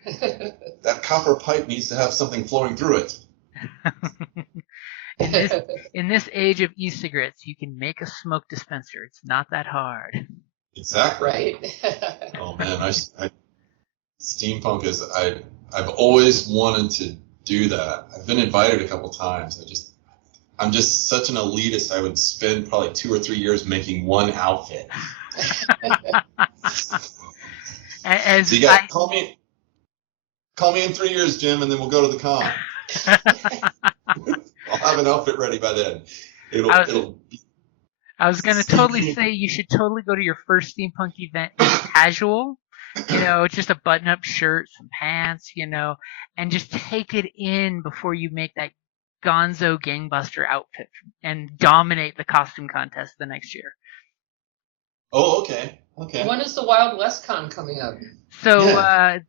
That copper pipe needs to have something flowing through it. In this age of e-cigarettes, you can make a smoke dispenser. It's not that hard. Exactly. Right. Oh man, steampunk is I've always wanted to do that. I've been invited a couple times. I'm just such an elitist. I would spend probably 2 or 3 years making one outfit. So you got call me in 3 years, Jim, and then we'll go to the con. I'll have an outfit ready by then. I was going to totally say you should totally go to your first steampunk event in casual, just a button-up shirt, some pants, and just take it in before you make that gonzo gangbuster outfit and dominate the costume contest the next year. Oh, okay. When is the Wild West Con coming up? So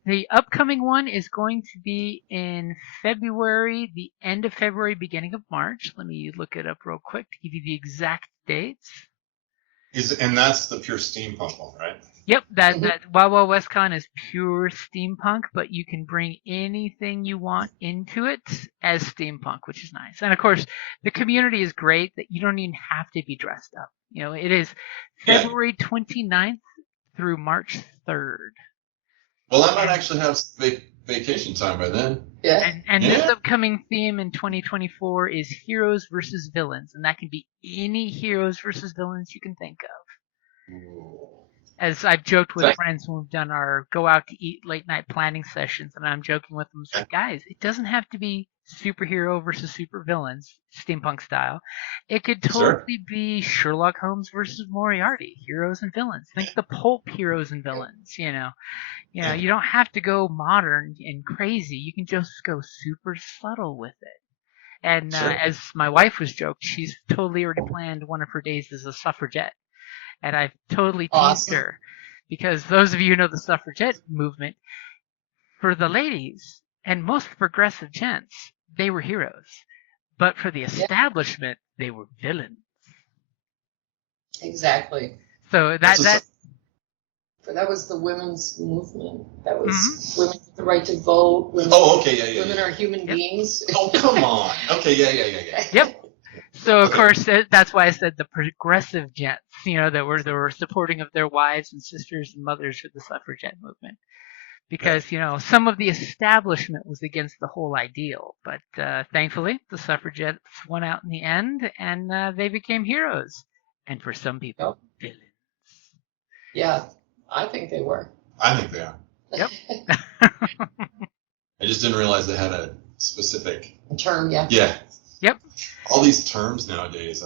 the upcoming one is going to be in February, the end of February, beginning of March. Let me look it up real quick to give you the exact dates. And that's the pure steampunk one, right? Yep, that Wild Wild West Con is pure steampunk, but you can bring anything you want into it as steampunk, which is nice. And of course, the community is great that you don't even have to be dressed up. It is February 29th through March 3rd. Well, I might actually have vacation time by then. Yeah. And this upcoming theme in 2024 is heroes versus villains, and that can be any heroes versus villains you can think of. Ooh. As I've joked with friends when we've done our go out to eat late night planning sessions, and I'm joking with them, it's like, guys, it doesn't have to be superhero versus supervillains, steampunk style. It could totally be Sherlock Holmes versus Moriarty, heroes and villains. Think the pulp heroes and villains, you don't have to go modern and crazy. You can just go super subtle with it. And as my wife was joked, she's totally already planned one of her days as a suffragette. And I've totally teased her because those of you who know the suffragette movement, for the ladies and most progressive gents, they were heroes. But for the establishment, they were villains. Exactly. So that was the women's movement. That was women with the right to vote. Women, Women are human beings. Oh, come on. Okay, yeah. Yep. So of course that's why I said the progressive gents, that were supporting of their wives and sisters and mothers for the suffragette movement, because some of the establishment was against the whole ideal, but thankfully the suffragettes won out in the end, and they became heroes, and for some people, villains. Yeah, I think they were. I think they are. Yep. I just didn't realize they had a specific term. Yeah. Yeah. Yep. All these terms nowadays,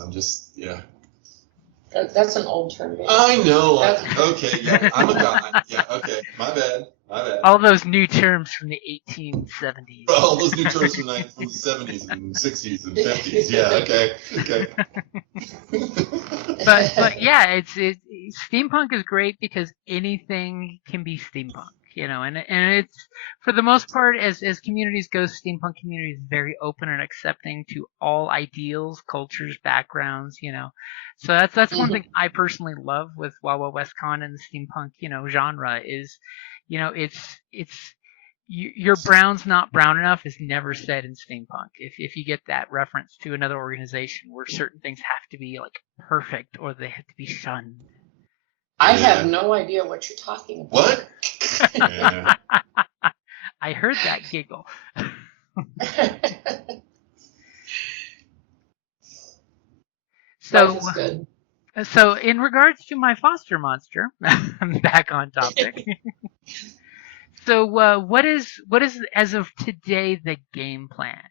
That's an old term. Baby. I know. Okay, yeah, I'm a guy. Yeah, okay, my bad. All those new terms from the 1870s. All those new terms from the 70s and 60s and 50s. Yeah, okay. But yeah, it's steampunk is great because anything can be steampunk. And it's, for the most part, as communities go, steampunk community is very open and accepting to all ideals, cultures, backgrounds, So that's one thing I personally love with Wild Wild West Con and the steampunk, genre is, it's your brown's not brown enough is never said in steampunk. If you get that reference to another organization where certain things have to be like perfect or they have to be shunned. I have no idea what you're talking about. What? Yeah. I heard that giggle. So in regards to my foster monster, I'm back on topic. So what is as of today the game plan?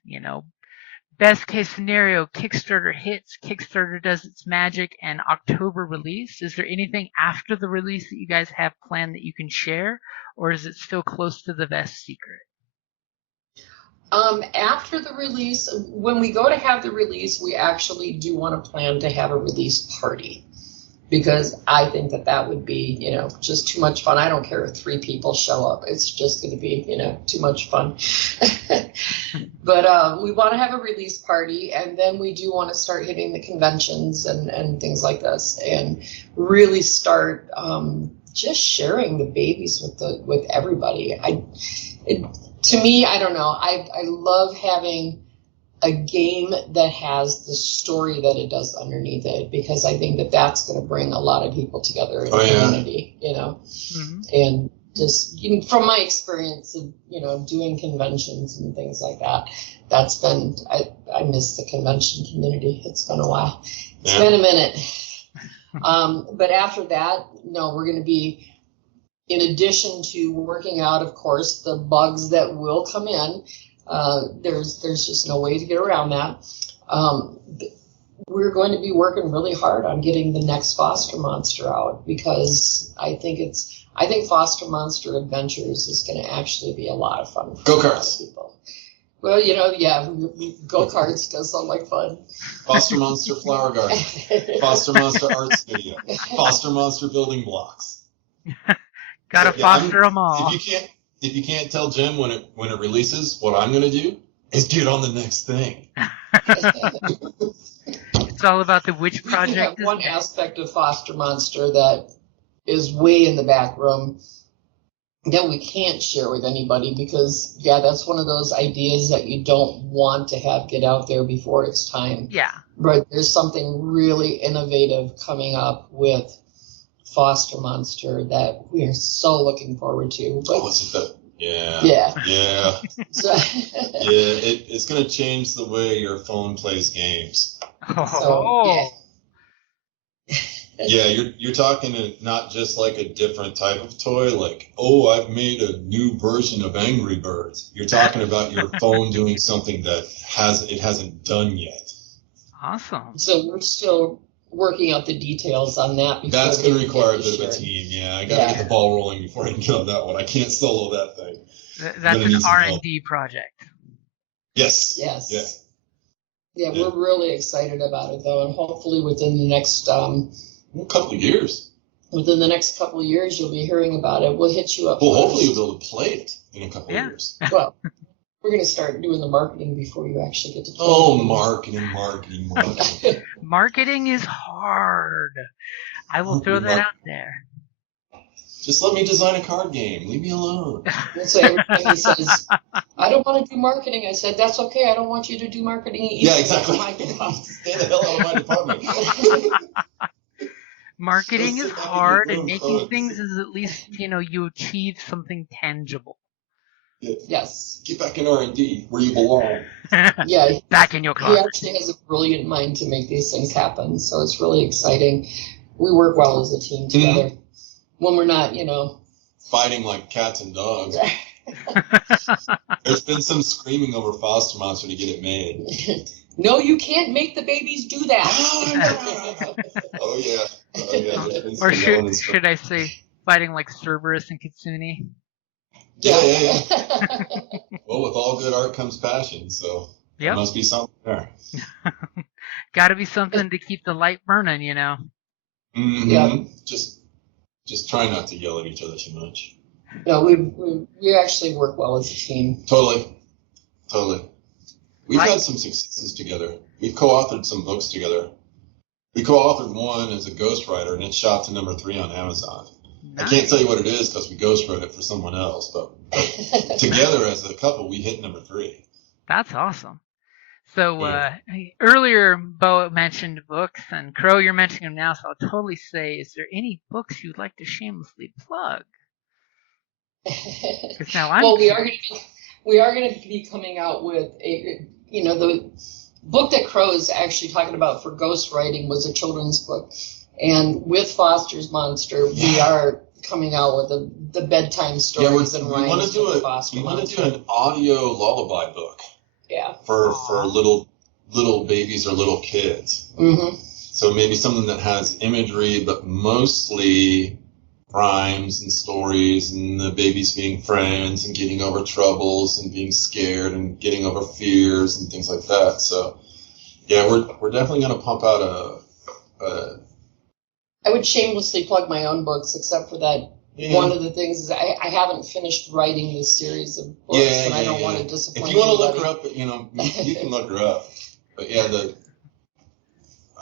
Best case scenario, Kickstarter hits, Kickstarter does its magic, and October release. Is there anything after the release that you guys have planned that you can share, or is it still close to the best secret? After the release, when we go to have the release, we actually do want to plan to have a release party. because I think that would be, just too much fun. I don't care if 3 people show up. It's just going to be, too much fun. But we want to have a release party, and then we do want to start hitting the conventions and things like this, and really start just sharing the babies with everybody. To me, I don't know. I love having a game that has the story that it does underneath it, because I think that's going to bring a lot of people together in the community, Mm-hmm. And just from my experience of, doing conventions and things like that, that's been, I miss the convention community. It's been a while. It's been a minute. But after that, we're going to be, in addition to working out, of course, the bugs that will come in, there's just no way to get around that. We're going to be working really hard on getting the next Foster Monster out, because I think Foster Monster Adventures is going to actually be a lot of fun for Go-karts. people. Well, go-karts does sound like fun. Foster Monster Flower Garden, Foster Monster Art Studio, Foster Monster Building Blocks. Gotta foster them all. If you can't tell Jim when it releases, what I'm going to do is get on the next thing. It's all about the which project. We have one aspect of Foster Monster that is way in the back room that we can't share with anybody, because that's one of those ideas that you don't want to have get out there before it's time. Yeah. But there's something really innovative coming up with Foster Monster that we are so looking forward to. But, is it that? Yeah. Yeah. So, it's going to change the way your phone plays games. You're talking not just like a different type of toy, like, I've made a new version of Angry Birds. You're talking about your phone doing something that hasn't done yet. Awesome. So we're still working out the details on that. That's going to require a bit of a team. Yeah, I got to get the ball rolling before I can get on that one. I can't solo that thing. That's an R&D project. Yes. Yeah, we're really excited about it, though, and hopefully within the next couple of years. Within the next couple of years, you'll be hearing about it. We'll hit you up. Well, hopefully you'll be able to play it in a couple of years. Well, we're going to start doing the marketing before you actually get to play. Oh, marketing. Marketing is hard. I will throw that out there. Just let me design a card game. Leave me alone. So everybody says, I don't want to do marketing. I said, that's okay. I don't want you to do marketing either. Yeah, exactly. Stay the hell out of my department. Marketing is hard, and making things is at least, you achieve something tangible. Yes. Get back in R&D where you belong. Yeah. Back in your closet. He actually has a brilliant mind to make these things happen, so it's really exciting. We work well as a team together. When we're not, fighting like cats and dogs. There's been some screaming over Foster Monster to get it made. No, you can't make the babies do that. Oh, yeah. Or should I say fighting like Cerberus and Kitsune? Yeah. Well, with all good art comes passion, so there must be something there. Got to be something to keep the light burning, Mm-hmm. Yeah. Just try not to yell at each other too much. No, we actually work well as a team. Totally. We've had some successes together. We've co-authored some books together. We co-authored one as a ghostwriter, and it shot to number 3 on Amazon. Nice. I can't tell you what it is because we ghostwrote it for someone else, but together as a couple, we hit number 3. That's awesome. So earlier, Bo mentioned books, and Crow, you're mentioning them now, so I'll totally say, is there any books you'd like to shamelessly plug? Because now I'm we are going to be coming out with the book that Crow is actually talking about for ghostwriting was a children's book, and with Foster's Monster, we are coming out with the bedtime stories and rhymes. We want to do an audio lullaby book. Yeah. For little babies or little kids. Mm-hmm. So maybe something that has imagery, but mostly rhymes and stories and the babies being friends and getting over troubles and being scared and getting over fears and things like that. So yeah, we're definitely going to pump out I would shamelessly plug my own books, except for that. Yeah. One of the things is I haven't finished writing this series of books, and I don't want to disappoint. If you want to anybody. look her up, you can look her up. But yeah,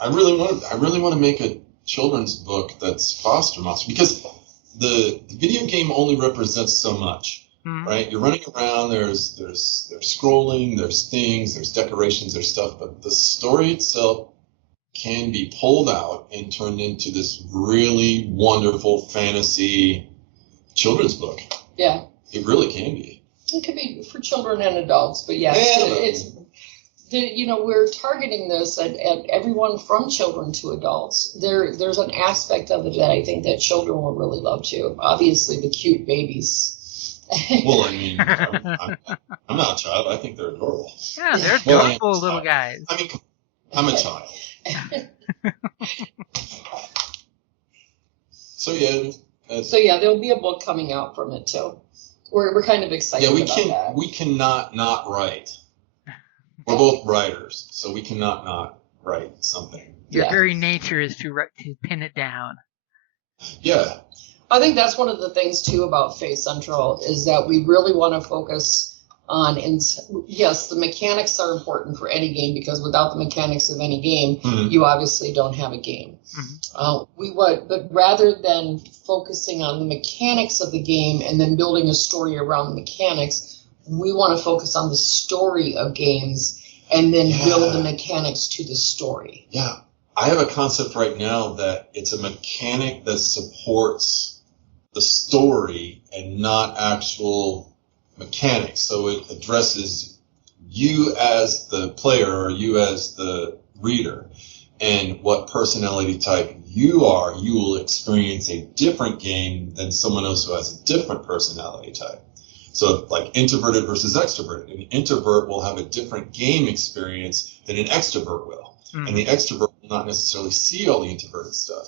I really want to make a children's book that's foster monster, because the video game only represents so much, right? You're running around. There's scrolling. There's things. There's decorations. There's stuff. But the story itself can be pulled out and turned into this really wonderful fantasy children's book. Yeah. It really can be. It could be for children and adults, but yeah. We're targeting this at everyone from children to adults. There's an aspect of it that I think that children will really love too. Obviously, the cute babies. Well, I mean, I'm not a child. I think they're adorable. Yeah, they're adorable little guys. I mean, I'm a child. So there'll be a book coming out from it too. We're kind of excited. Yeah, that. We cannot not write. We're both writers, so we cannot not write something. Your very nature is to pin it down. Yeah. I think that's one of the things too about Faith Central is that we really want to focus on, and yes, the mechanics are important for any game, because without the mechanics of any game, you obviously don't have a game. But rather than focusing on the mechanics of the game and then building a story around the mechanics, we want to focus on the story of games and then build the mechanics to the story. Yeah. I have a concept right now that it's a mechanic that supports the story and not actual mechanics. So it addresses you as the player or you as the reader, and what personality type you are. You will experience a different game than someone else who has a different personality type. So like introverted versus extroverted. An introvert will have a different game experience than an extrovert will. And the extrovert will not necessarily see all the introverted stuff.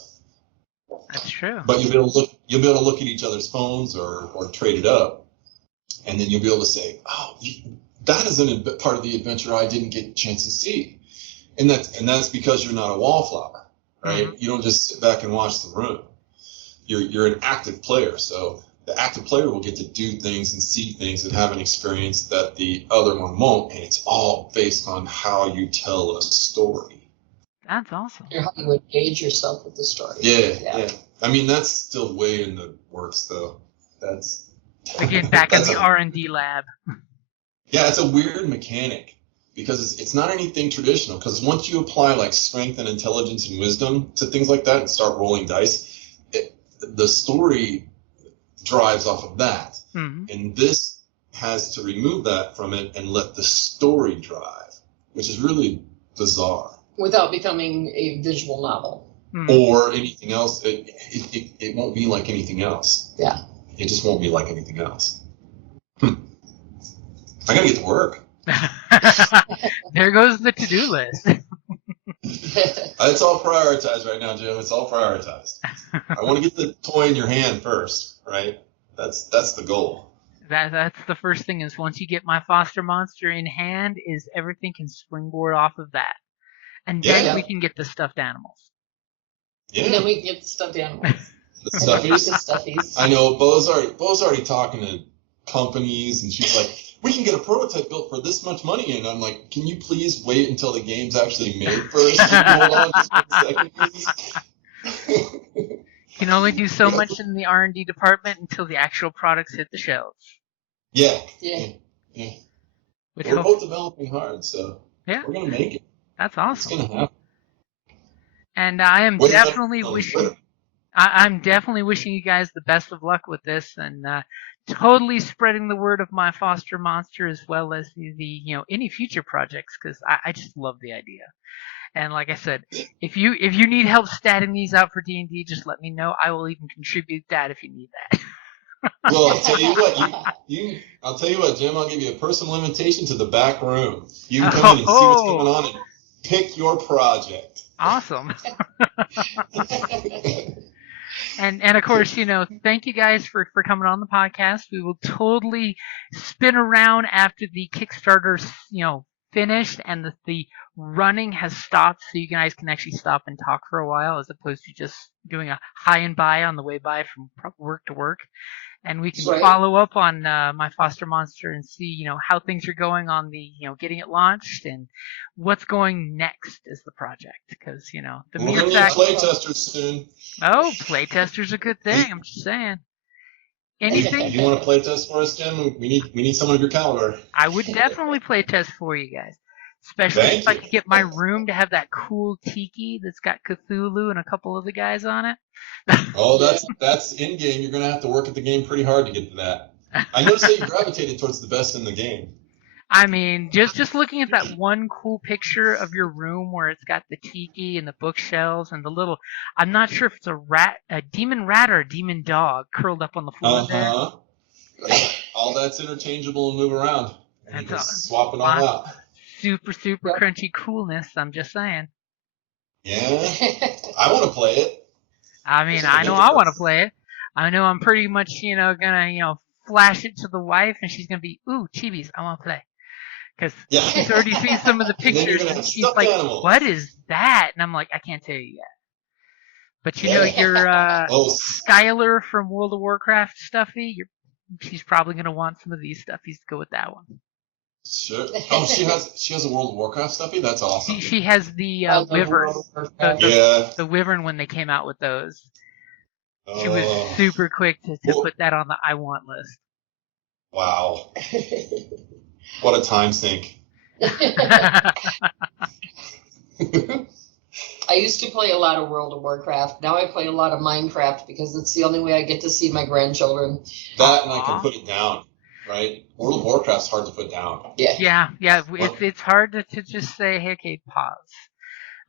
That's true. But you'll be able to look at each other's phones or trade it up, and then you'll be able to say, "Oh, that is a part of the adventure I didn't get a chance to see," and that's because you're not a wallflower, right? You don't just sit back and watch the room. You're an active player, so the active player will get to do things and see things and have an experience that the other one won't, and it's all based on how you tell a story. That's awesome. How you engage yourself with the story. Yeah. I mean, that's still way in the works, though. That's again back at the R&D lab. Yeah, it's a weird mechanic because it's not anything traditional. Because once you apply like strength and intelligence and wisdom to things like that and start rolling dice, the story drives off of that. And this has to remove that from it and let the story drive, which is really bizarre. Without becoming a visual novel. Or anything else. It won't be like anything else. Yeah. It just won't be like anything else. I gotta get to work. There goes the to-do list. It's all prioritized right now, Jim. It's all prioritized. I want to get the toy in your hand first, right? That's the goal. That's the first thing, is once you get my foster monster in hand, is everything can springboard off of that. And then we can get the stuffed animals. Yeah. And then we can get the stuffed animals. The stuffies? I know. Bo's already talking to companies, and she's like, we can get a prototype built for this much money. And I'm like, can you please wait until the game's actually made first? Hold on just 1 second, please. Can only do so much in the R&D department until the actual products hit the shelves. Yeah. Which we're both developing hard, so we're going to make it. That's awesome. It's going to happen. And I am definitely wishing... I'm definitely wishing you guys the best of luck with this, and totally spreading the word of my foster monster, as well as the any future projects, because I just love the idea. And like I said, if you need help statting these out for D&D, just let me know. I will even contribute that if you need that. Well, I'll tell you what, I'll tell you what, Jim. I'll give you a personal invitation to the back room. You can come in and see what's going on and pick your project. Awesome. And of course, thank you guys for coming on the podcast. We will totally spin around after the Kickstarter, finished and the running has stopped, so you guys can actually stop and talk for a while, as opposed to just doing a hi and bye on the way by from work to work. And we can Right. follow up on my foster monster and see, how things are going on the, getting it launched and what's going next as the project. Because, the We're mere gonna need fact. playtesters soon. Oh, playtesters are a good thing. I'm just saying. Anything? You want to playtest for us, Jim? We need someone of your caliber. I would definitely playtest for you guys. Especially Thank if I you. could get my room to have that cool tiki that's got Cthulhu and a couple of the guys on it. Oh, that's in game. You're gonna have to work at the game pretty hard to get to that. I noticed that you gravitated towards the best in the game. I mean, just looking at that one cool picture of your room where it's got the tiki and the bookshelves and the little, I'm not sure if it's a demon rat or a demon dog curled up on the floor there. Yeah, all that's interchangeable and move around, and you can swap it all out. Super crunchy coolness. I'm just saying. Yeah, I want to play it. I mean, I know I want to play it. I know I'm pretty much, gonna, flash it to the wife, and she's gonna be, ooh, chibis, I want to play. Because she's already seen some of the pictures, and she's like, animals. What is that? And I'm like, I can't tell you yet. But your Skylar from World of Warcraft stuffy, she's probably gonna want some of these stuffies to go with that one. Sure. Oh, she has a World of Warcraft stuffy? That's awesome. She has the wyvern. The wyvern when they came out with those. She was super quick to put that on the I want list. Wow. What a time sink. I used to play a lot of World of Warcraft. Now I play a lot of Minecraft because it's the only way I get to see my grandchildren. That and I can put it down, right? World of Warcraft's hard to put down. Yeah. It's hard to just say, hey, okay, pause.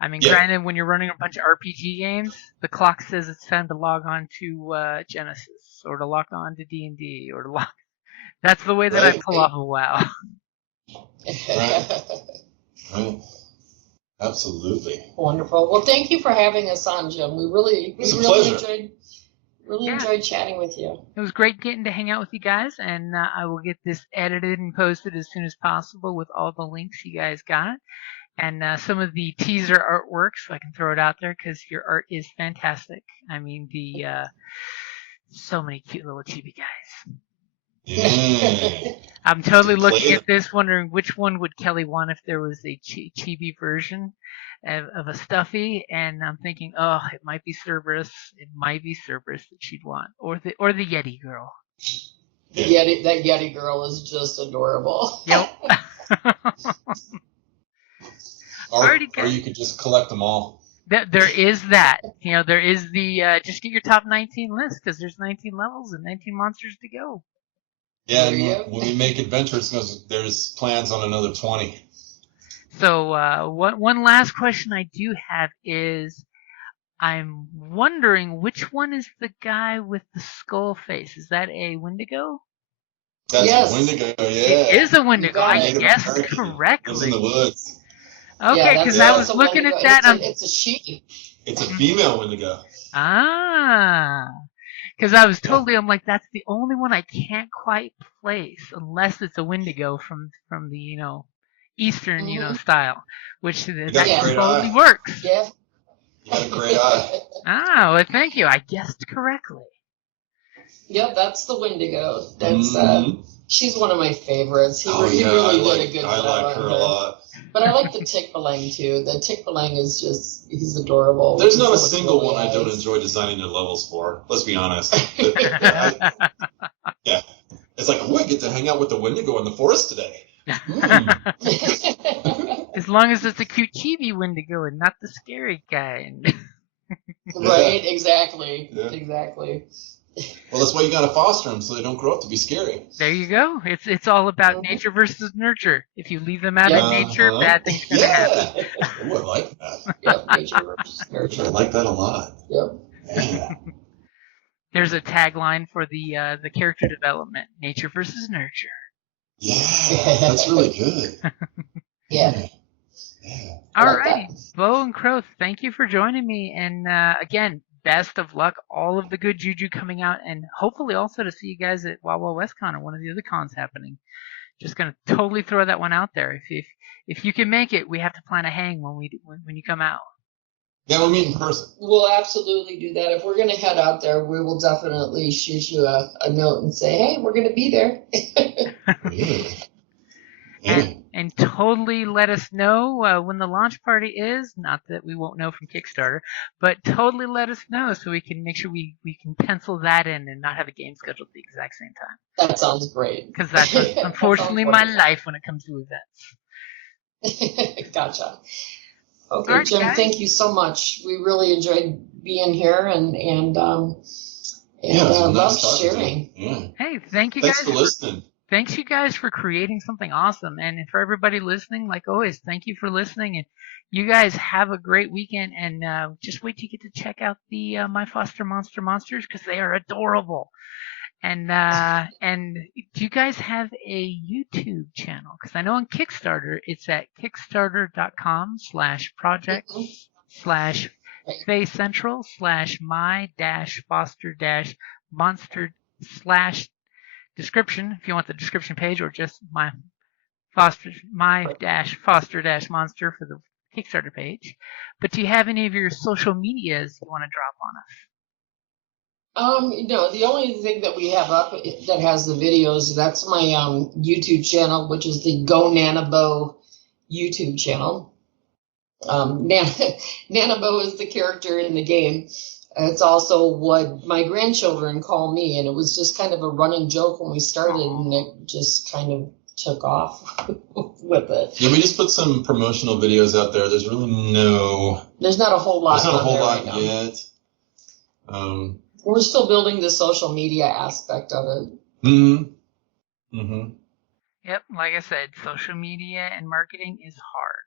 I mean, granted, when you're running a bunch of RPG games, the clock says it's time to log on to Genesis or to log on to D&D or to log. That's the way that I pull off a WoW. Right. Absolutely. Wonderful. Well, thank you for having us on, Jim. We really enjoyed chatting with you. It was great getting to hang out with you guys, and I will get this edited and posted as soon as possible with all the links you guys got. And some of the teaser artwork, so I can throw it out there because your art is fantastic. I mean, so many cute little chibi guys. Yeah. I'm totally looking at this, wondering which one would Kelly want if there was a chibi version of a stuffy, and I'm thinking, it might be Cerberus. It might be Cerberus that she'd want, or the Yeti girl. That Yeti girl is just adorable. Yep. Or you could just collect them all. There is that. There is the just get your top 19 list because there's 19 levels and 19 monsters to go. Yeah, and when we make adventures, there's plans on another 20. So one last question I do have is, I'm wondering which one is the guy with the skull face? Is that a Wendigo? That's a Wendigo, yeah. It is a Wendigo. I guessed correctly. Lives in the woods. Okay, because I was looking at that. It's a she. It's a female Wendigo. Because I was totally, I'm like, that's the only one I can't quite place unless it's a Wendigo from the, Eastern, style, which that totally works. Yeah. You got a great eye. Well, thank you. I guessed correctly. Yep, that's the Wendigo. That's she's one of my favorites. He really did a good job. I like her a lot. But I like the Tick-Balang too. The Tick-Balang is he's adorable. There's not a single one I don't enjoy designing their levels for. Let's be honest. Yeah. It's like, I get to hang out with the Wendigo in the forest today. As long as it's a cute chibi Wendigo and not the scary kind. Right, exactly. Yeah. Exactly. Well, that's why you gotta foster them so they don't grow up to be scary. There you go. It's all about nature versus nurture. If you leave them out of nature, bad things gonna happen. Ooh, I like that. Yep, nature versus nurture. I like that a lot. Yep. Yeah. There's a tagline for the character development: nature versus nurture. Yeah, that's really good. Yeah. Alrighty, Bo and Crow, thank you for joining me, and again, best of luck, all of the good juju coming out, and hopefully also to see you guys at Wild Wild West Con or one of the other cons happening. Just gonna totally throw that one out there. If you can make it, we have to plan a hang when you come out. Yeah, we'll meet in person. We'll absolutely do that. If we're going to head out there, we will definitely shoot you a note and say, hey, we're going to be there. Yeah. And totally let us know when the launch party is. Not that we won't know from Kickstarter, but totally let us know so we can make sure we can pencil that in and not have a game scheduled at the exact same time. That sounds great. Because that's unfortunately my life when it comes to events. Gotcha. Okay, Alrighty, Jim, guys. thank you so much. We really enjoyed being here and nice love talking to sharing. you. Yeah. Hey, thank you Thanks guys for listening. Thanks you guys for creating something awesome. And for everybody listening, like always, thank you for listening. And you guys have a great weekend. And just wait till you get to check out the My Foster Monsters because they are adorable. And do you guys have a YouTube channel? Because I know on Kickstarter, it's at kickstarter.com/project/fae central/my-foster-monster/ description page, or just my-foster-monster for the Kickstarter page. But do you have any of your social medias you want to drop on us? No, the only thing that we have up that has the videos, that's my YouTube channel, which is the Go Nanabo YouTube channel. Nanabo is the character in the game. It's also what my grandchildren call me, and it was just kind of a running joke when we started, and it just kind of took off with it. Yeah, we just put some promotional videos out there. There's really There's not a whole lot. There's not a whole lot right yet. We're still building the social media aspect of it. Yep, like I said, social media and marketing is hard.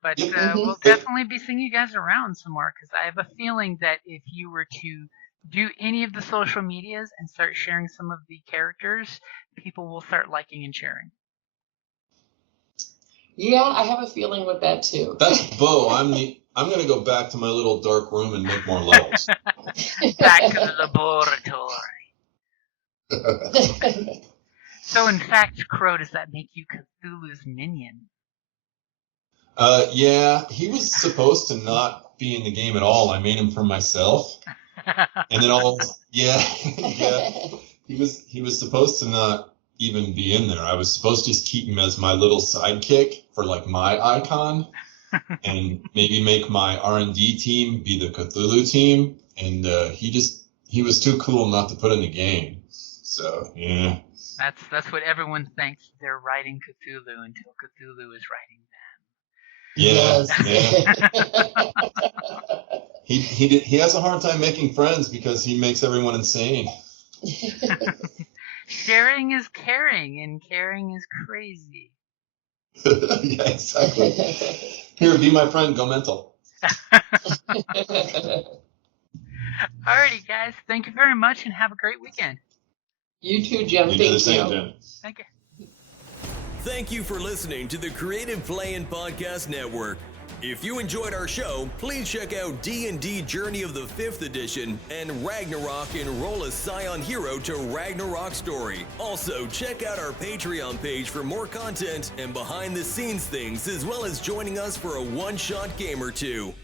But Yep. we'll definitely be seeing you guys around some more because I have a feeling that if you were to do any of the social medias and start sharing some of the characters, people will start liking and sharing. Yeah, I have a feeling with that too. That's Bo. I'm going to go back to my little dark room and make more levels. Back to the laboratory. So, in fact, Crow, does that make you Cthulhu's minion? Yeah, he was supposed to not be in the game at all. I made him for myself. And then yeah. He was supposed to not even be in there. I was supposed to just keep him as my little sidekick for like my icon and maybe make my R&D team be the Cthulhu team. And he was too cool not to put in the game. So, yeah. That's what everyone thinks. They're writing Cthulhu until Cthulhu is writing them. Yeah. He has a hard time making friends because he makes everyone insane. Sharing is caring, and caring is crazy. Yeah, exactly. Here, be my friend, go mental. Alrighty, guys. Thank you very much, and have a great weekend. You too, Jim. You Thank do the same, you. Jim. Thank you. Thank you for listening to the Creative Play-In Podcast Network. If you enjoyed our show, please check out D&D Journey of the 5th Edition and Ragnarok Enroll a Scion Hero to Ragnarok Story. Also, check out our Patreon page for more content and behind-the-scenes things, as well as joining us for a one-shot game or two.